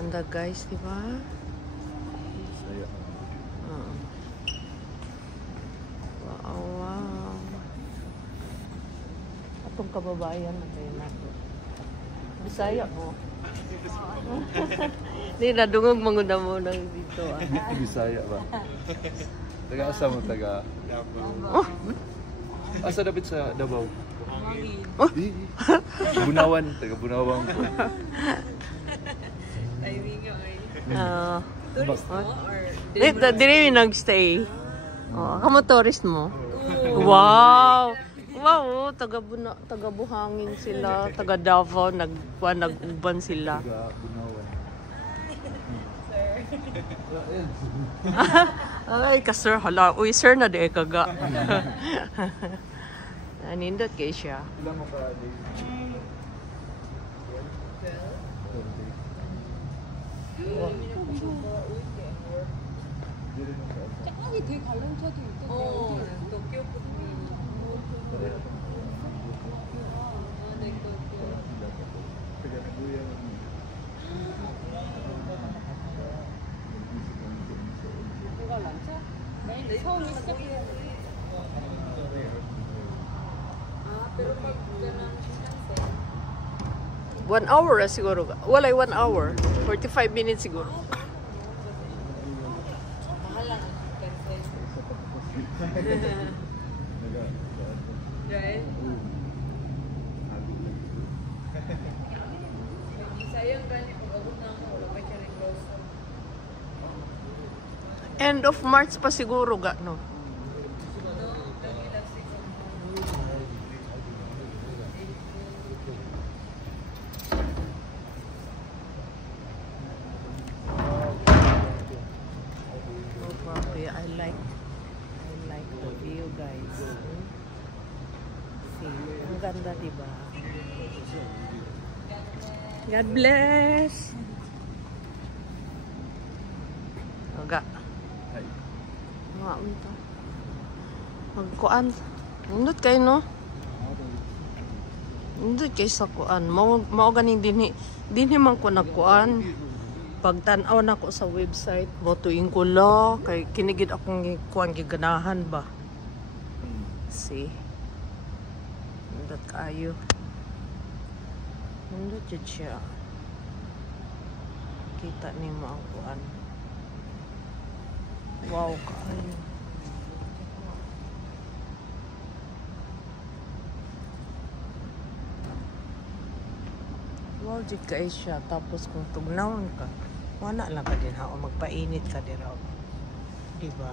Ganda guys, di ba? Wow, wow. Atong kababayan na kayo nato. Bisaya mo. Hindi, nadungog manguna mo nang dito. Bisaya ba? Taga-asa mo, taga... Oh. Asa dapat sa Davao? Oh. Bunawan, taga Bunawan ko. Tourist mo? Or dili nag-stay? Kamo tourist mo? Wow! Wow, taga Buhangin sila, taga Davao, nag-uban sila. Taga Bunawan. Ay, ka-sir, hala. Uy, sir na di kaga. Nanindot kayo siya. Ilan mo ka, Dave? 저기 되게 관람차도 있던데. 도쿄 처음에 시작해야 돼. Pero pag ganun, 1 hour siguro. Wala, 1 hour. 45 minutes siguro. mahal lang. Right? Sayang gani pag abot na ako, wala pa siya close. End of March pa siguro ga, no? I like the view, guys. See, ang ganda, diba? God bless. Aga. Mga unta. Magkuan. Nindot kayo, no? Nindot kayo sa kuan. Mao ganing dinhi man ko nagkuan. Pagtanaw na ko sa website, botuin ko la, kay kinigid akong kuan giganahan ba. See? Nindot kayo. Nindot jud siya. Kita ni mo ang kuan. Wow, kayo. Wow, jud kayo siya. Tapos kung tugnawon ka, wala lang ka din ha, o magpainit ka din raw. Diba?